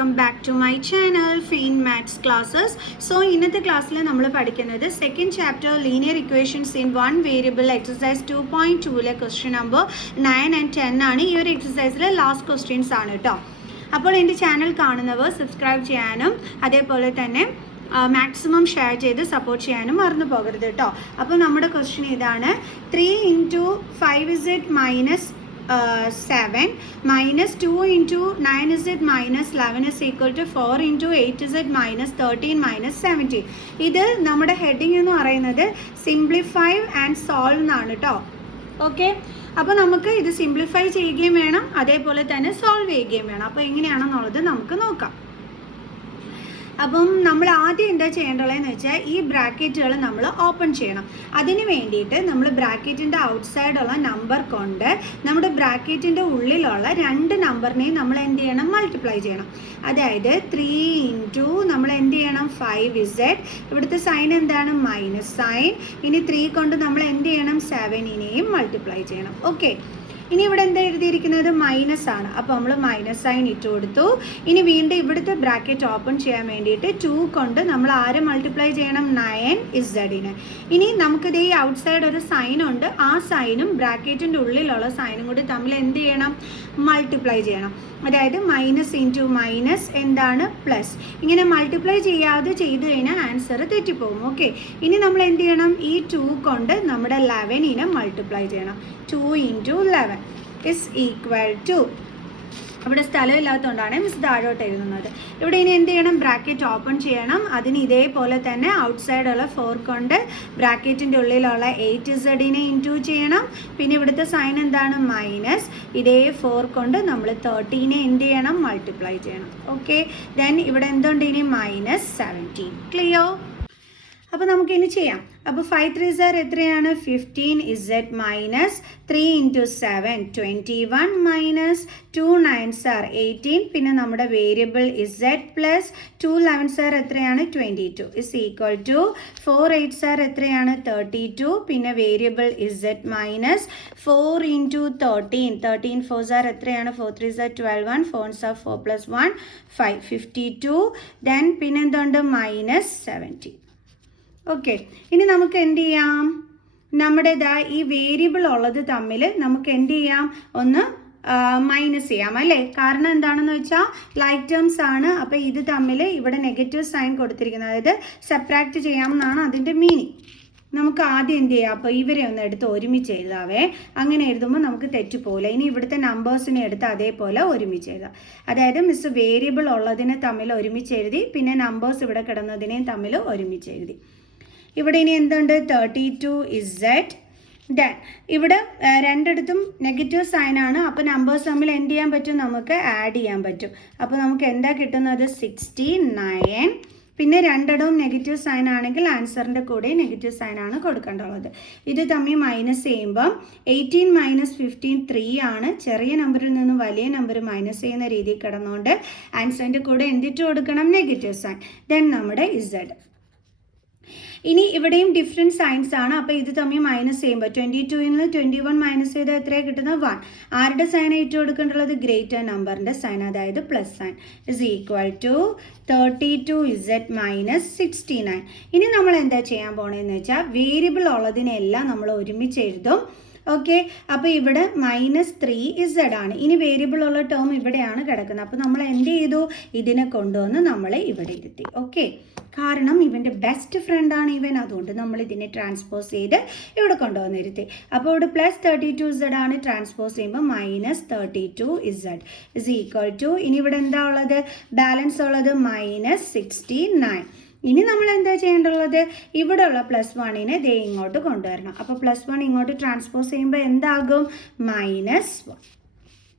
Welcome back to my channel fine maths classes. So ഇന്നത്തെ ക്ലാസ്സിൽ നമ്മൾ പഠിക്കുന്നത് second chapter linear equations in one variable exercise 2.2 question number 9 and 10 ആണ്. ഈ ഒരു എക്സസൈസിലെ ലാസ്റ്റ് ക്വസ്റ്റ്യൻസ് ആണ് കേട്ടോ. അപ്പോൾ എൻ്റെ ചാനൽ കാണുന്നവർ സബ്സ്ക്രൈബ് ചെയ്യാനും അതേപോലെ തന്നെ മാക്സിമം ഷെയർ ചെയ്ത് സപ്പോർട്ട് ചെയ്യാനും മറന്നു പോകരുത് കേട്ടോ. അപ്പോൾ നമ്മുടെ ക്വസ്റ്റ്യൻ ഇതാണ്: 3 × 5z - 7 minus 2 × 9z - 11 is equal to 4 × 8z - 13 - 17. ഇത് നമ്മുടെ ഹെഡിങ് എന്ന് പറയുന്നത് സിംപ്ലിഫൈ ആൻഡ് സോൾവ് എന്നാണ് കേട്ടോ. ഓക്കെ, അപ്പോൾ നമുക്ക് ഇത് സിംപ്ലിഫൈ ചെയ്യുകയും വേണം, അതേപോലെ തന്നെ സോൾവ് ചെയ്യുകയും വേണം. അപ്പോൾ എങ്ങനെയാണെന്നുള്ളത് നമുക്ക് നോക്കാം. അപ്പം നമ്മൾ ആദ്യം എന്താ ചെയ്യേണ്ടതെന്ന് വെച്ചാൽ ഈ ബ്രാക്കറ്റുകൾ നമ്മൾ ഓപ്പൺ ചെയ്യണം. അതിന് വേണ്ടിയിട്ട് നമ്മൾ ബ്രാക്കറ്റിൻ്റെ ഔട്ട്സൈഡുള്ള നമ്പർ കൊണ്ട് നമ്മുടെ ബ്രാക്കറ്റിൻ്റെ ഉള്ളിലുള്ള രണ്ട് നമ്പറിനെയും നമ്മൾ എന്ത് ചെയ്യണം? മൾട്ടിപ്ലൈ ചെയ്യണം. അതായത് 3 × നമ്മൾ എന്ത് ചെയ്യണം? 5z. ഇവിടുത്തെ സൈൻ എന്താണ്? Minus sign. ഇനി 3 കൊണ്ട് നമ്മൾ എന്ത് ചെയ്യണം? 7നെയും മൾട്ടിപ്ലൈ ചെയ്യണം. ഓക്കെ, ഇനി ഇവിടെ എന്താ എഴുതിയിരിക്കുന്നത്? മൈനസ് ആണ്. അപ്പോൾ നമ്മൾ മൈനസ് സൈൻ ഇട്ട് കൊടുത്തു. ഇനി വീണ്ടും ഇവിടുത്തെ ബ്രാക്കറ്റ് ഓപ്പൺ ചെയ്യാൻ വേണ്ടിയിട്ട് 2 കൊണ്ട് നമ്മൾ ആരെ മൾട്ടിപ്ലൈ ചെയ്യണം? 9z. ഇനി നമുക്കിത് ഈ ഔട്ട്സൈഡ് ഒരു സൈൻ ഉണ്ട്, ആ സൈനും ബ്രാക്കറ്റിൻ്റെ ഉള്ളിലുള്ള സൈനും കൂടി തമ്മിൽ എന്ത് ചെയ്യണം? മൾട്ടിപ്ലൈ ചെയ്യണം. അതായത് മൈനസ് ഇൻറ്റു മൈനസ് എന്താണ്? പ്ലസ്. ഇങ്ങനെ മൾട്ടിപ്ലൈ ചെയ്യാതെ ചെയ്തു കഴിഞ്ഞാൽ ആൻസർ തെറ്റിപ്പോകും. ഓക്കെ, ഇനി നമ്മൾ എന്ത് ചെയ്യണം? ഈ 2 കൊണ്ട് നമ്മുടെ 11നെ മൾട്ടിപ്ലൈ ചെയ്യണം. 2 × 11 is equal to, ഇവിടെ സ്ഥലമില്ലാത്തതുകൊണ്ടാണ് മിസ് താഴോട്ട് എഴുതുന്നത്. ഇവിടെ ഇനി എന്ത് ചെയ്യണം? ബ്രാക്കറ്റ് ഓപ്പൺ ചെയ്യണം. അതിന് ഇതേപോലെ തന്നെ ഔട്ട്സൈഡുള്ള 4 കൊണ്ട് ബ്രാക്കറ്റിൻ്റെ ഉള്ളിലുള്ള 8zനെ ഇൻറ്റു ചെയ്യണം. പിന്നെ ഇവിടുത്തെ സൈൻ എന്താണ്? മൈനസ്. ഇതേ 4 കൊണ്ട് നമ്മൾ 13നെ എന്ത് ചെയ്യണം? മൾട്ടിപ്ലൈ ചെയ്യണം. ഓക്കെ, ദെൻ ഇവിടെ എന്തുണ്ട്? ഇനി -17. ക്ലിയർ? അപ്പോൾ നമുക്കിനി ചെയ്യാം. അപ്പോൾ 5 3s എത്രയാണ്? 15z minus 3 × 7 21 minus 2 9s 18. പിന്നെ നമ്മുടെ വേരിയബിൾ z പ്ലസ് 2 11s എത്രയാണ്? 22 ഇസ് ഈക്വൽ ടു 4 8s എത്രയാണ്? 32. പിന്നെ വേരിയബിൾ z മൈനസ് 4 × 13 13 4s എത്രയാണ്? 4 3s 12 1 4 4 4 + 1 5 52. ദെൻ പിന്നെ എന്തുണ്ട്? -17. ഓക്കെ, ഇനി നമുക്ക് എന്ത് ചെയ്യാം? നമ്മുടേതാ ഈ വേരിയബിൾ ഉള്ളത് തമ്മിൽ നമുക്ക് എന്ത് ചെയ്യാം? ഒന്ന് മൈനസ് ചെയ്യാം അല്ലേ? കാരണം എന്താണെന്ന് വെച്ചാൽ ലൈക്ക് ടേംസ് ആണ്. അപ്പോൾ ഇത് തമ്മിൽ ഇവിടെ നെഗറ്റീവ് സൈൻ കൊടുത്തിരിക്കുന്നത്, അതായത് സെപ്പറേറ്റ് ചെയ്യാമെന്നാണ് അതിൻ്റെ മീനിങ്. നമുക്ക് ആദ്യം എന്ത് ചെയ്യാം? അപ്പോൾ ഇവരെ ഒന്ന് എടുത്ത് ഒരുമിച്ച് എഴുതാവേ. അങ്ങനെ എഴുതുമ്പോൾ നമുക്ക് തെറ്റിപ്പോകില്ല. ഇനി ഇവിടുത്തെ നമ്പേഴ്സിനെ എടുത്ത് അതേപോലെ ഒരുമിച്ച് എഴുതാം. അതായത് മിസ് വേരിയബിൾ ഉള്ളതിനെ തമ്മിൽ ഒരുമിച്ച് എഴുതി, പിന്നെ നമ്പേഴ്സ് ഇവിടെ കിടന്നതിനെയും തമ്മിൽ ഒരുമിച്ച് എഴുതി. ഇവിടെ ഇനി എന്തുണ്ട്? 32z. ഡൻ. ഇവിടെ രണ്ടിടത്തും നെഗറ്റീവ് സൈനാണ്. അപ്പോൾ നമ്പേഴ്സ് തമ്മിൽ എന്ത് ചെയ്യാൻ പറ്റും? നമുക്ക് ആഡ് ചെയ്യാൻ പറ്റും. അപ്പോൾ നമുക്ക് എന്താ കിട്ടുന്നത്? 69. പിന്നെ രണ്ടിടവും നെഗറ്റീവ് സൈൻ ആണെങ്കിൽ ആൻസറിൻ്റെ കൂടെ നെഗറ്റീവ് സൈനാണ് കൊടുക്കേണ്ടുള്ളത്. ഇത് തമ്മിൽ മൈനസ് ചെയ്യുമ്പം 18 - 15 3 ആണ്. ചെറിയ നമ്പറിൽ നിന്നും വലിയ നമ്പർ മൈനസ് ചെയ്യുന്ന രീതിയിൽ കിടന്നുകൊണ്ട് ആൻസറിൻ്റെ കൂടെ എന്തിട്ട് കൊടുക്കണം? Negative sign. ദെൻ നമ്മുടെ z. ഇനി ഇവിടെയും ഡിഫറെൻറ്റ് സൈൻസ് ആണ്. അപ്പോൾ ഇത് തമ്മിൽ മൈനസ് ചെയ്യുമ്പോൾ 22ൽ നിന്ന് 21 മൈനസ് ചെയ്താൽ എത്രയാണ് കിട്ടുന്നത്? 1. ആരുടെ സൈൻ ഇട്ട് കൊടുക്കേണ്ടുള്ളത്? ഗ്രേറ്റർ നമ്പറിൻ്റെ സൈൻ, അതായത് plus sign is equal to 32z minus 69. ഇനി നമ്മൾ എന്താ ചെയ്യാൻ പോകണമെന്ന് വെച്ചാൽ വേരിയബിൾ ഉള്ളതിനെല്ലാം നമ്മൾ ഒരുമിച്ച് എഴുതും. ഓക്കെ, അപ്പോൾ ഇവിടെ -3z ആണ്. ഇനി വേരിയബിൾ ഉള്ള ടേം ഇവിടെയാണ് കിടക്കുന്നത്. അപ്പോൾ നമ്മൾ എന്ത് ചെയ്തു? ഇതിനെ കൊണ്ടുവന്ന് നമ്മൾ ഇവിടെ ഇരുത്തി. ഓക്കെ, കാരണം ഇവൻ്റെ ബെസ്റ്റ് ഫ്രണ്ടാണ് ഇവൻ, അതുകൊണ്ട് നമ്മൾ ഇതിനെ ട്രാൻസ്പോസ് ചെയ്ത് ഇവിടെ കൊണ്ടുവന്നിരുത്തി. അപ്പോൾ ഇവിടെ +32z ആണ്. ട്രാൻസ്പോസ് ചെയ്യുമ്പോൾ -32z ഇസ് ഈക്വൽ ടു, ഇനി ഇവിടെ എന്താ ഉള്ളത്? ബാലൻസ് ഉള്ളത് -69. ഇനി നമ്മൾ എന്താ ചെയ്യേണ്ടുള്ളത്? ഇവിടെ ഉള്ള +1നെ ദേ ഇങ്ങോട്ട് കൊണ്ടുവരണം. അപ്പോൾ +1 ഇങ്ങോട്ട് ട്രാൻസ്പോസ് ചെയ്യുമ്പോൾ എന്താകും? -1.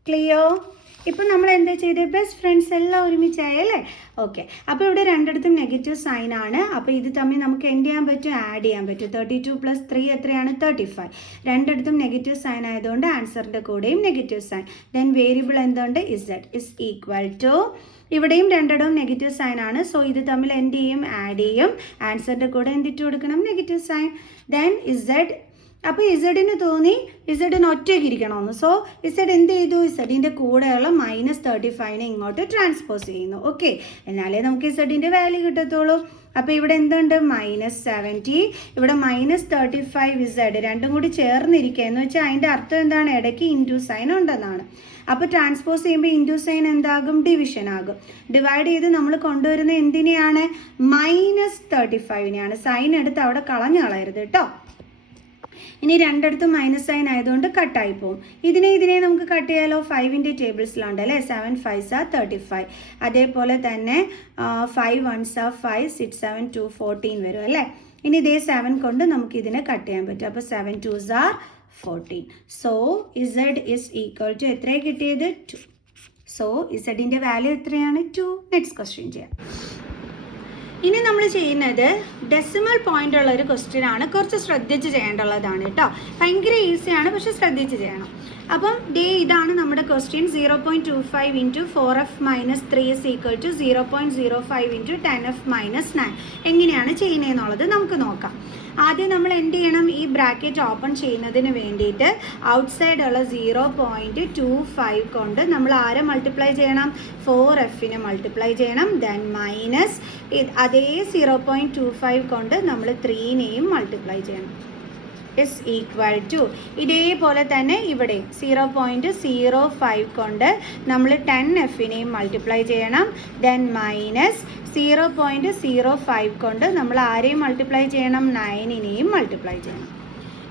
ക്ലിയർ? ഇപ്പം നമ്മൾ എന്താ ചെയ്തത്? ബെസ്റ്റ് ഫ്രണ്ട്സ് എല്ലാം ഒരുമിച്ചായല്ലേ? ഓക്കെ, അപ്പോൾ ഇവിടെ രണ്ടിടത്തും നെഗറ്റീവ് സൈൻ ആണ്. അപ്പോൾ ഇത് തമ്മിൽ നമുക്ക് എന്ത് ചെയ്യാൻ പറ്റും? ആഡ് ചെയ്യാൻ പറ്റും. 32 + 3 എത്രയാണ്? 35. രണ്ടിടത്തും നെഗറ്റീവ് സൈൻ ആയതുകൊണ്ട് ആൻസറിൻ്റെ കൂടെയും നെഗറ്റീവ് സൈൻ. ദെൻ വേരിയബിൾ എന്തുണ്ട്? z ഇസ് ഈക്വൽ ടു, ഇവിടെയും രണ്ടിടവും നെഗറ്റീവ് സൈൻ ആണ്. സോ ഇത് തമ്മിൽ എന്ത് ചെയ്യും? ആഡ് ചെയ്യും. ആൻസറിൻ്റെ കൂടെ എന്തിട്ട് കൊടുക്കണം? Negative sign. ദെൻ z അപ്പോൾ ഇസഡിന് തോന്നി ഇസഡിന് ഒറ്റയ്ക്ക് ഇരിക്കണമെന്ന്. സോ ഇസഡ് എന്ത് ചെയ്തു? ഇസഡിൻ്റെ കൂടെയുള്ള -35നെ ഇങ്ങോട്ട് ട്രാൻസ്പോസ് ചെയ്യുന്നു. ഓക്കെ, എന്നാലേ നമുക്ക് ഇസഡിൻ്റെ വാല്യൂ കിട്ടത്തുള്ളൂ. അപ്പോൾ ഇവിടെ എന്തുണ്ട്? -70, ഇവിടെ -35 ഇസഡ്, രണ്ടും കൂടി ചേർന്നിരിക്കുക എന്ന് വെച്ചാൽ അതിൻ്റെ അർത്ഥം എന്താണ്? ഇടയ്ക്ക് ഇൻറ്റു സൈൻ ഉണ്ടെന്നാണ്. അപ്പോൾ ട്രാൻസ്പോസ് ചെയ്യുമ്പോൾ ഇൻറ്റു സൈൻ എന്താകും? ഡിവിഷൻ ആകും. ഡിവൈഡ് ചെയ്ത് നമ്മൾ കൊണ്ടുവരുന്നത് എന്തിനെയാണ്? -35നെയാണ്. സൈൻ എടുത്ത് അവിടെ കളയരുത് കേട്ടോ. ഇനി രണ്ടിടത്തും മൈനസ് സൈൻ ആയതുകൊണ്ട് കട്ടായി പോകും. ഇതിനെ നമുക്ക് കട്ട് ചെയ്യാലോ? 5ൻ്റെ ടേബിൾസിലുണ്ട് അല്ലേ? 7 5s are 35. അതേപോലെ തന്നെ 5 1s are 5, 6 7 2 14 വരും അല്ലേ? ഇനി ഇതേ 7 കൊണ്ട് നമുക്ക് ഇതിനെ കട്ട് ചെയ്യാൻ പറ്റും. അപ്പോൾ 7 2s are 14. So Z is equal to എത്രയാണ് കിട്ടിയത്? 2. സോ ഇസഡിൻ്റെ വാല്യൂ എത്രയാണ്? 2. നെക്സ്റ്റ് ക്വസ്റ്റ്യൻ ചെയ്യാം. ഇനി നമ്മൾ ചെയ്യുന്നത് ഡെസിമൽ പോയിന്റ് ഉള്ള ഒരു ക്വസ്റ്റ്യൻ ആണ്. കുറച്ച് ശ്രദ്ധിച്ച് ചെയ്യേണ്ടതാണ് കേട്ടോ. ഭയങ്കര ഈസിയാണ്, പക്ഷെ ശ്രദ്ധിച്ച് ചെയ്യണം. അപ്പം ഇതാണ് നമ്മുടെ question. 0.25 into 4f minus 3 is equal to 0.05 into 10f minus 9. എങ്ങനെയാണ് ചെയ്യുന്നതെന്നുള്ളത് നമുക്ക് നോക്കാം. ആദ്യം നമ്മൾ എന്ത് ചെയ്യണം? ഈ ബ്രാക്കറ്റ് ഓപ്പൺ ചെയ്യുന്നതിന് വേണ്ടിയിട്ട് ഔട്ട്സൈഡ് ഉള്ള 0.25 കൊണ്ട് നമ്മൾ ആരെ മൾട്ടിപ്ലൈ ചെയ്യണം? 4fനെ മൾട്ടിപ്ലൈ ചെയ്യണം. ദെൻ മൈനസ് അതേ 0.25 കൊണ്ട് നമ്മൾ 3നെയും മൾട്ടിപ്ലൈ ചെയ്യണം. ഇസ് ഈക്വൽ ടു ഇതേപോലെ തന്നെ ഇവിടെ 0.05 കൊണ്ട് നമ്മൾ 10fനെയും മൾട്ടിപ്ലൈ ചെയ്യണം. ദെൻ മൈനസ് 0.05 കൊണ്ട് നമ്മൾ ആരെയും മൾട്ടിപ്ലൈ ചെയ്യണം? 9നെയും മൾട്ടിപ്ലൈ ചെയ്യണം.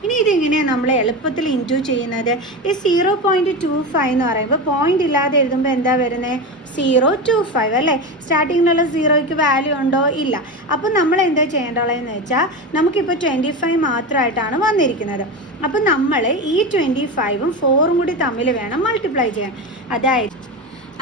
ഇനി ഇതിങ്ങനെയാണ് നമ്മൾ എളുപ്പത്തിൽ ഇൻറ്റു ചെയ്യുന്നത്. ഈ 0.25 എന്ന് പറയുമ്പോൾ പോയിന്റ് ഇല്ലാതെ എഴുതുമ്പോൾ എന്താ വരുന്നത്? 0.25 അല്ലേ? സ്റ്റാർട്ടിങ്ങിലുള്ള 0ക്ക് വാല്യൂ ഉണ്ടോ? ഇല്ല. അപ്പം നമ്മൾ എന്താ ചെയ്യേണ്ടതെന്ന് വെച്ചാൽ നമുക്കിപ്പോൾ 25 മാത്രമായിട്ടാണ് വന്നിരിക്കുന്നത്. അപ്പം നമ്മൾ ഈ 25ഉം 4ഉം കൂടി തമ്മിൽ വേണം മൾട്ടിപ്ലൈ ചെയ്യാൻ.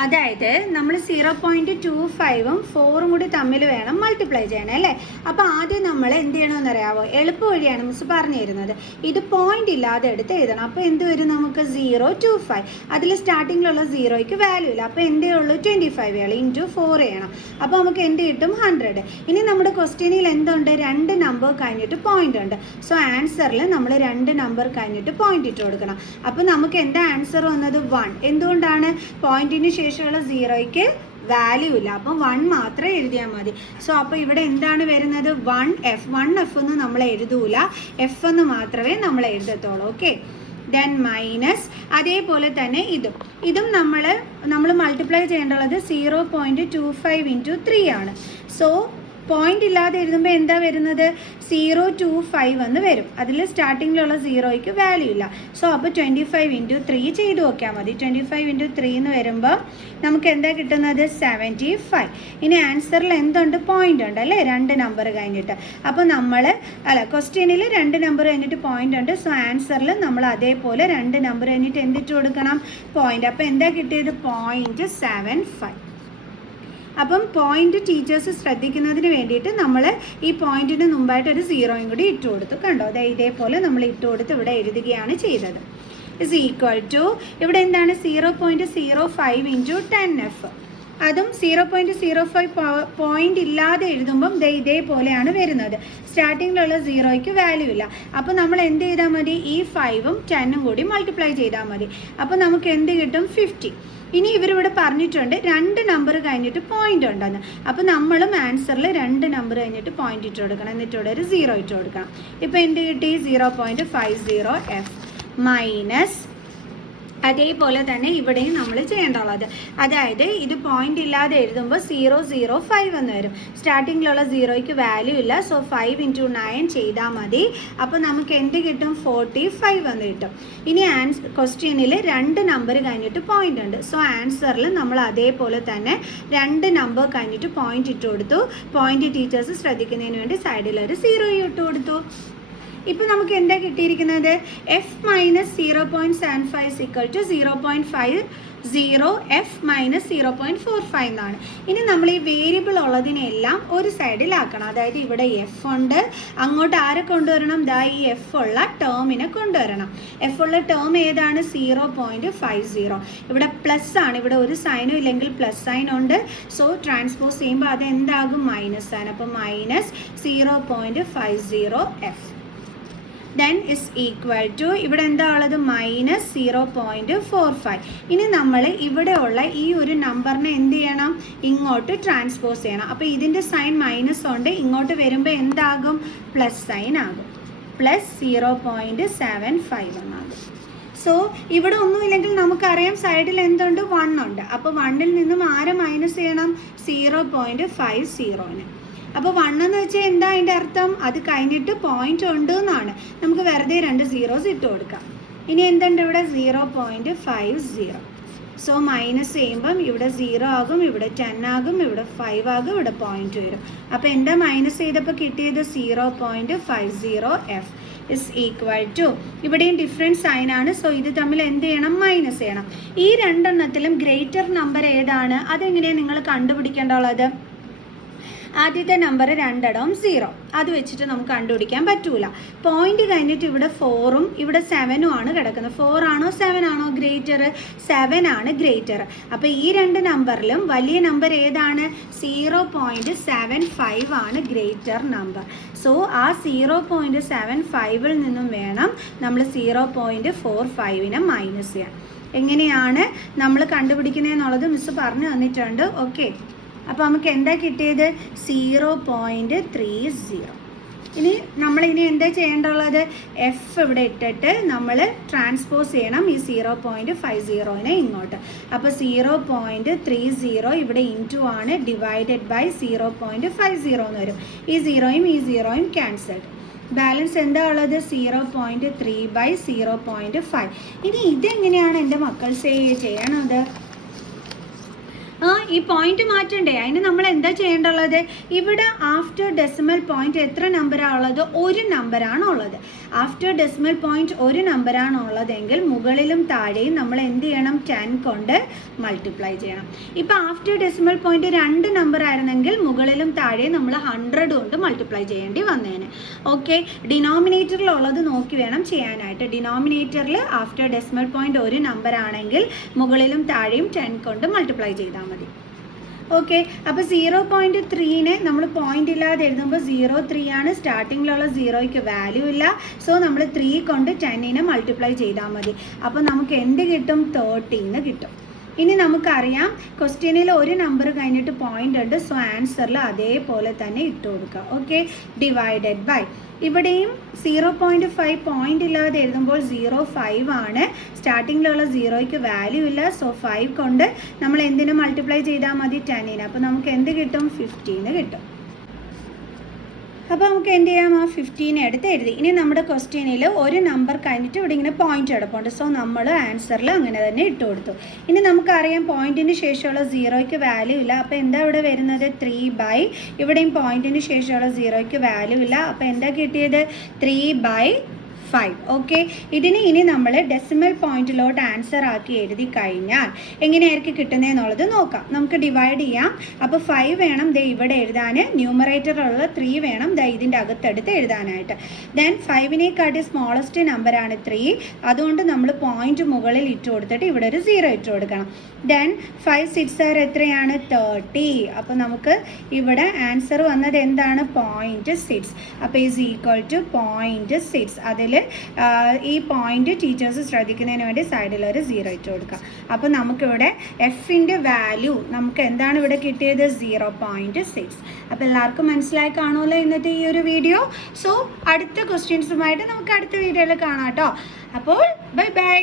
അതായത് നമ്മൾ 0.25ഉം 4ഉം കൂടി തമ്മിൽ വേണം മൾട്ടിപ്ലൈ ചെയ്യണം അല്ലേ? അപ്പോൾ ആദ്യം നമ്മൾ എന്ത് ചെയ്യണമെന്ന് അറിയാമോ? എളുപ്പ വഴിയാണ് മിസ് പറഞ്ഞു തരുന്നത്. ഇത് പോയിന്റ് ഇല്ലാതെ എടുത്ത് എഴുതണം. അപ്പോൾ എന്ത് വരും? നമുക്ക് 0.25, അതിൽ സ്റ്റാർട്ടിങ്ങിലുള്ള 0ക്ക് വാല്യൂ ഇല്ല. അപ്പോൾ എന്തേ ഉള്ളൂ? 25 ഇൻറ്റു 4 ചെയ്യണം. അപ്പോൾ നമുക്ക് എന്ത് കിട്ടും? 100. ഇനി നമ്മുടെ ക്വസ്റ്റ്യനിൽ എന്തുണ്ട്? 2 നമ്പർ കഴിഞ്ഞിട്ട് പോയിന്റ് ഉണ്ട്. സോ ആൻസറിൽ നമ്മൾ 2 നമ്പർ കഴിഞ്ഞിട്ട് പോയിന്റ് ഇട്ട് കൊടുക്കണം. അപ്പോൾ നമുക്ക് എന്താ ആൻസർ വന്നത്? 1. എന്തുകൊണ്ടാണ്? പോയിന്റിന് ശേഷമുള്ള 0ക്ക് വാല്യൂ ഇല്ല. അപ്പം 1 മാത്രമേ എഴുതിയാൽ മതി. സോ അപ്പോൾ ഇവിടെ എന്താണ് വരുന്നത്? 1f എന്ന് നമ്മൾ എഴുതൂല, f എന്ന് മാത്രമേ നമ്മൾ എഴുതത്തുള്ളൂ. ഓക്കെ, ദെൻ മൈനസ് അതേപോലെ തന്നെ ഇതും നമ്മൾ മൾട്ടിപ്ലൈ ചെയ്യേണ്ടുള്ളത് 0.25 ഇൻറ്റു 3 ആണ്. സോ പോയിന്റ് ഇല്ലാതെ എഴുതുമ്പോൾ എന്താ വരുന്നത്? 0.25 എന്ന് വരും. അതിൽ സ്റ്റാർട്ടിങ്ങിലുള്ള 0ക്ക് വാല്യൂ ഇല്ല. സോ അപ്പോൾ 25 ഇൻറ്റു 3 ചെയ്ത് നോക്കിയാൽ മതി. 25 ഇൻറ്റു 3 എന്ന് വരുമ്പോൾ നമുക്ക് എന്താ കിട്ടുന്നത്? 75. ഇനി ആൻസറിൽ എന്തുണ്ട്? പോയിന്റ് ഉണ്ട് അല്ലേ? 2 നമ്പർ കഴിഞ്ഞിട്ട്. അപ്പോൾ ക്വസ്റ്റ്യനിൽ 2 നമ്പർ കഴിഞ്ഞിട്ട് പോയിന്റ് ഉണ്ട്. സോ ആൻസറിൽ നമ്മൾ അതേപോലെ 2 നമ്പർ കഴിഞ്ഞിട്ട് എന്തിട്ട് കൊടുക്കണം? പോയിന്റ്. അപ്പോൾ എന്താ കിട്ടിയത്? 0.75. അപ്പം പോയിന്റ് ടീച്ചേഴ്സ് ശ്രദ്ധിക്കുന്നതിന് വേണ്ടിയിട്ട് നമ്മൾ ഈ പോയിന്റിന് മുമ്പായിട്ട് ഒരു 0യും കൂടി ഇട്ട് കൊടുത്തു. കണ്ടോ? അതായത് ഇതേപോലെ നമ്മൾ ഇട്ട് കൊടുത്ത് ഇവിടെ എഴുതുകയാണ് ചെയ്തത്. ഇസ് ഈക്വൽ ടു ഇവിടെ എന്താണ്? 0.05 ഇൻറ്റു 10f. അതും 0.05 പോയിന്റ് ഇല്ലാതെ എഴുതുമ്പം ഇതേപോലെയാണ് വരുന്നത്. സ്റ്റാർട്ടിങ്ങിലുള്ള 0ക്ക് വാല്യൂ ഇല്ല. അപ്പോൾ നമ്മൾ എന്ത് ചെയ്താൽ മതി? ഈ 5ഉം 10ഉം കൂടി മൾട്ടിപ്ലൈ ചെയ്താൽ മതി. അപ്പോൾ നമുക്ക് എന്ത് കിട്ടും? 50. ഇനി ഇവരിവിടെ പറഞ്ഞിട്ടുണ്ട് 2 നമ്പർ കഴിഞ്ഞിട്ട് പോയിന്റ് ഉണ്ടെന്ന്. അപ്പോൾ നമ്മളും ആൻസറിൽ 2 നമ്പർ കഴിഞ്ഞിട്ട് പോയിന്റ് ഇട്ട് കൊടുക്കണം. എന്നിട്ട് ഇവിടെ ഒരു 0 ഇട്ട് കൊടുക്കണം. ഇപ്പോൾ എന്ത് കിട്ടി? 0.50f മൈനസ് അതേപോലെ തന്നെ ഇവിടെയും നമ്മൾ ചെയ്യേണ്ടുള്ളത്. അതായത് ഇത് പോയിന്റ് ഇല്ലാതെ എഴുതുമ്പോൾ 0.05 എന്ന് വരും. സ്റ്റാർട്ടിങ്ങിലുള്ള 0ക്ക് വാല്യൂ ഇല്ല. സോ 5 ഇൻറ്റു 9 ചെയ്താൽ മതി. അപ്പോൾ നമുക്ക് എന്ത് കിട്ടും? 45 എന്ന് കിട്ടും. ഇനി ക്വസ്റ്റ്യനിൽ 2 നമ്പർ കഴിഞ്ഞിട്ട് പോയിന്റ് ഉണ്ട്. സോ ആൻസറിൽ നമ്മൾ അതേപോലെ തന്നെ 2 നമ്പർ കഴിഞ്ഞിട്ട് പോയിന്റ് ഇട്ട് കൊടുത്തു. പോയിന്റ് ടീച്ചേഴ്സ് ശ്രദ്ധിക്കുന്നതിന് വേണ്ടി സൈഡിൽ ഒരു 0 ഇട്ട് കൊടുത്തു. ഇപ്പോൾ നമുക്ക് എന്താ കിട്ടിയിരിക്കുന്നത്? f minus 0.75 equal to 0.50f minus 0.45 എന്നാണ്. ഇനി നമ്മൾ ഈ വേരിയബിൾ ഉള്ളതിനെല്ലാം ഒരു സൈഡിലാക്കണം. അതായത് ഇവിടെ എഫ് ഉണ്ട്, അങ്ങോട്ട് ആരെ കൊണ്ടുവരണം? ഈ എഫ് ഉള്ള ടേമിനെ കൊണ്ടുവരണം. എഫ് ഉള്ള ടേം ഏതാണ്? 0.50. ഇവിടെ പ്ലസ് ആണ്, ഇവിടെ ഒരു സൈനും ഇല്ലെങ്കിൽ പ്ലസ് സൈൻ ഉണ്ട്. സോ ട്രാൻസ്പോസ് ചെയ്യുമ്പോൾ അത് എന്താകും? മൈനസ് ആണ്. അപ്പോൾ minus 0.50f. Then is equal to ഇവിടെ എന്താ ഉള്ളത് -0.45. ഇനി നമ്മൾ ഇവിടെ ഉള്ള ഈ ഒരു നമ്പറിനെ എന്ത് ചെയ്യണം, ഇങ്ങോട്ട് ട്രാൻസ്പോസ് ചെയ്യണം. അപ്പോൾ ഇതിൻ്റെ സൈൻ മൈനസ് ഉണ്ട്, ഇങ്ങോട്ട് വരുമ്പോൾ എന്താകും, പ്ലസ് സൈൻ ആകും, +0.75 എന്നാകും. സോ ഇവിടെ ഒന്നുമില്ലെങ്കിൽ നമുക്കറിയാം സൈഡിൽ എന്തുണ്ട്, 1 ഉണ്ട്. അപ്പോൾ 1-ൽ നിന്നും ആരെ മൈനസ് ചെയ്യണം, 0.50. അപ്പോൾ 1 എന്ന് വെച്ചാൽ എന്താ അതിൻ്റെ അർത്ഥം, അത് കഴിഞ്ഞിട്ട് പോയിന്റ് ഉണ്ട് എന്നാണ്. നമുക്ക് വെറുതെ 2 zeros ഇട്ട് കൊടുക്കാം. ഇനി എന്തുണ്ട് ഇവിടെ, 0.50. സോ മൈനസ് ചെയ്യുമ്പം ഇവിടെ 0 ആകും, ഇവിടെ 10 ആകും, ഇവിടെ 5 ആകും, ഇവിടെ പോയിന്റ് വരും. അപ്പോൾ എന്താ മൈനസ് ചെയ്തപ്പോൾ കിട്ടിയത്, 0.50 F ഇസ് ഈക്വൽ ടു, ഇവിടെയും ഡിഫറെൻറ്റ് സൈൻ ആണ്. സോ ഇത് തമ്മിൽ എന്ത് ചെയ്യണം, മൈനസ് ചെയ്യണം. ഈ രണ്ടെണ്ണത്തിലും ഗ്രേറ്റർ നമ്പർ ഏതാണ്, അതെങ്ങനെയാണ് നിങ്ങൾ കണ്ടുപിടിക്കേണ്ടുള്ളത്. ആദ്യത്തെ നമ്പർ 2 0, അത് വെച്ചിട്ട് നമുക്ക് കണ്ടുപിടിക്കാൻ പറ്റൂല. പോയിന്റ് കഴിഞ്ഞിട്ട് ഇവിടെ 4ഉം ഇവിടെ 7ഉം ആണ് കിടക്കുന്നത്. 4 ആണോ 7 ആണോ ഗ്രേറ്റർ, 7 ആണ് ഗ്രേറ്റർ. അപ്പോൾ ഈ രണ്ട് നമ്പറിലും വലിയ നമ്പർ ഏതാണ്, 0.75 ആണ് ഗ്രേറ്റർ നമ്പർ. സോ ആ 0.75-ൽ നിന്നും വേണം നമ്മൾ 0.45-നെ മൈനസ് ചെയ്യാൻ. എങ്ങനെയാണ് നമ്മൾ കണ്ടുപിടിക്കുന്നതെന്നുള്ളത് മിസ് പറഞ്ഞു തന്നിട്ടുണ്ട്. ഓക്കെ, അപ്പോൾ നമുക്ക് എന്താ കിട്ടിയത്, 0.30. ഇനി നമ്മളിനി എന്താ ചെയ്യേണ്ടുള്ളത്, എഫ് ഇവിടെ ഇട്ടിട്ട് നമ്മൾ ട്രാൻസ്പോസ് ചെയ്യണം ഈ 0.50-നെ ഇങ്ങോട്ട്. അപ്പോൾ 0.30 ഇവിടെ ഇൻറ്റു ആണ്, ഡിവൈഡഡ് ബൈ 0.50 എന്ന് വരും. ഈ 0യും ക്യാൻസൽഡ്. ബാലൻസ് എന്താ ഉള്ളത്, 0.3/0.5. ഇനി ഇതെങ്ങനെയാണ് എൻ്റെ മക്കൾ ചെയ്യണത്, ഈ പോയിന്റ് മാറ്റണ്ടേ, അതിന് നമ്മൾ എന്താ ചെയ്യേണ്ടുള്ളത്, ഇവിടെ ആഫ്റ്റർ ഡെസിമൽ പോയിന്റ് എത്ര നമ്പറാണ് ഉള്ളത്, 1 നമ്പറാണ് ഉള്ളത്. ആഫ്റ്റർ ഡെസിമൽ പോയിന്റ് 1 നമ്പറാണ് ഉള്ളതെങ്കിൽ മുകളിലും താഴെയും നമ്മൾ എന്ത് ചെയ്യണം, 10 കൊണ്ട് മൾട്ടിപ്ലൈ ചെയ്യണം. ഇപ്പോൾ ആഫ്റ്റർ ഡെസിമൽ പോയിന്റ് 2 നമ്പർ ആയിരുന്നെങ്കിൽ മുകളിലും താഴെയും നമ്മൾ 100 കൊണ്ട് മൾട്ടിപ്ലൈ ചെയ്യേണ്ടി വന്നേനെ. ഓക്കെ, ഡിനോമിനേറ്ററിലുള്ളത് നോക്കി വേണം ചെയ്യാനായിട്ട്. ഡിനോമിനേറ്ററിൽ ആഫ്റ്റർ ഡെസിമൽ പോയിന്റ് 1 നമ്പർ ആണെങ്കിൽ മുകളിലും താഴെയും 10 കൊണ്ട് മൾട്ടിപ്ലൈ ചെയ്താൽ മതി. ഓക്കെ, അപ്പോൾ 0.3-നെ നമ്മൾ പോയിന്റ് ഇല്ലാതെ എഴുതുമ്പോൾ 0.3 ആണ്. സ്റ്റാർട്ടിങ്ങിലുള്ള 0യ്ക്ക് വാല്യൂ ഇല്ല. സോ നമ്മൾ 3 കൊണ്ട് 10-നെ മൾട്ടിപ്ലൈ ചെയ്താൽ മതി. അപ്പോൾ നമുക്ക് എന്ത് കിട്ടും, 13 കിട്ടും. ഇനി നമുക്കറിയാം ക്വസ്റ്റ്യനിൽ ഒരു നമ്പർ കഴിഞ്ഞിട്ട് പോയിന്റ് ഉണ്ട്. സോ ആൻസറിൽ അതേപോലെ തന്നെ ഇട്ട് കൊടുക്കുക. ഓക്കെ, ഡിവൈഡഡ് ബൈ, ഇവിടെയും 0.5 പോയിന്റ് ഇല്ലാതെ എഴുതുമ്പോൾ 0.5 ആണ്. സ്റ്റാർട്ടിങ്ങിലുള്ള 0യ്ക്ക് വാല്യൂ ഇല്ല. സോ 5 കൊണ്ട് നമ്മൾ എന്തിനു മൾട്ടിപ്ലൈ ചെയ്താൽ മതി, 10-നെ. അപ്പോൾ നമുക്ക് എന്ത് കിട്ടും, 15 കിട്ടും. അപ്പോൾ നമുക്ക് എന്ത് ചെയ്യാം, ആ 15 എടുത്ത് എഴുതി. ഇനി നമ്മുടെ ക്വസ്റ്റ്യനിൽ ഒരു നമ്പർ കഴിഞ്ഞിട്ട് ഇവിടെ ഇങ്ങനെ പോയിന്റ് കിടപ്പുണ്ട്. സോ നമ്മൾ ആൻസറിൽ അങ്ങനെ തന്നെ ഇട്ട് കൊടുത്തു. ഇനി നമുക്കറിയാം പോയിന്റിന് ശേഷമുള്ള 0യ്ക്ക് വാല്യൂ ഇല്ല. അപ്പോൾ എന്താ ഇവിടെ വരുന്നത്, 3/, ഇവിടെയും പോയിന്റിന് ശേഷമുള്ള 0യ്ക്ക് വാല്യൂ ഇല്ല. അപ്പോൾ എന്താ കിട്ടിയത്, 3/5. ഓക്കെ, ഇതിന് ഇനി നമ്മൾ ഡെസിമൽ പോയിന്റിലോട്ട് ആൻസർ ആക്കി എഴുതി കഴിഞ്ഞാൽ എങ്ങനെയായിരിക്കും കിട്ടുന്നതെന്നുള്ളത് നോക്കാം. നമുക്ക് ഡിവൈഡ് ചെയ്യാം. അപ്പോൾ 5 വേണം ദേ ഇവിടെ എഴുതാൻ, ന്യൂമറേറ്ററിലുള്ള 3 വേണം ദേ ഇതിൻ്റെ അകത്തെടുത്ത് എഴുതാനായിട്ട്. ദെൻ 5-നേക്കാട്ടി സ്മോളസ്റ്റ് നമ്പറാണ് 3. അതുകൊണ്ട് നമ്മൾ പോയിന്റ് മുകളിൽ ഇട്ട് കൊടുത്തിട്ട് ഇവിടെ ഒരു 0 ഇട്ട് കൊടുക്കണം. ദെൻ 5 6 എത്രയാണ്, 30. അപ്പോൾ നമുക്ക് ഇവിടെ ആൻസർ വന്നത് എന്താണ്, 0.6. അപ്പോൾ ഈസ് ഈക്വൽ ടു 0.6. അതിൽ ഈ പോയിന്റ് ടീച്ചേഴ്സ് ശ്രദ്ധിക്കുന്നതിന് വേണ്ടി സൈഡിൽ ഒരു 0 ഇട്ട് കൊടുക്കുക. അപ്പോൾ നമുക്കിവിടെ എഫിൻ്റെ വാല്യൂ നമുക്ക് എന്താണ് ഇവിടെ കിട്ടിയത്, 0.6. അപ്പോൾ എല്ലാവർക്കും മനസ്സിലായി കാണുമല്ലോ ഇന്നത്തെ ഈ ഒരു വീഡിയോ. സോ അടുത്ത ക്വസ്റ്റ്യൻസുമായിട്ട് നമുക്ക് അടുത്ത വീഡിയോയിൽ കാണാം കേട്ടോ. അപ്പോൾ ബൈ ബൈ.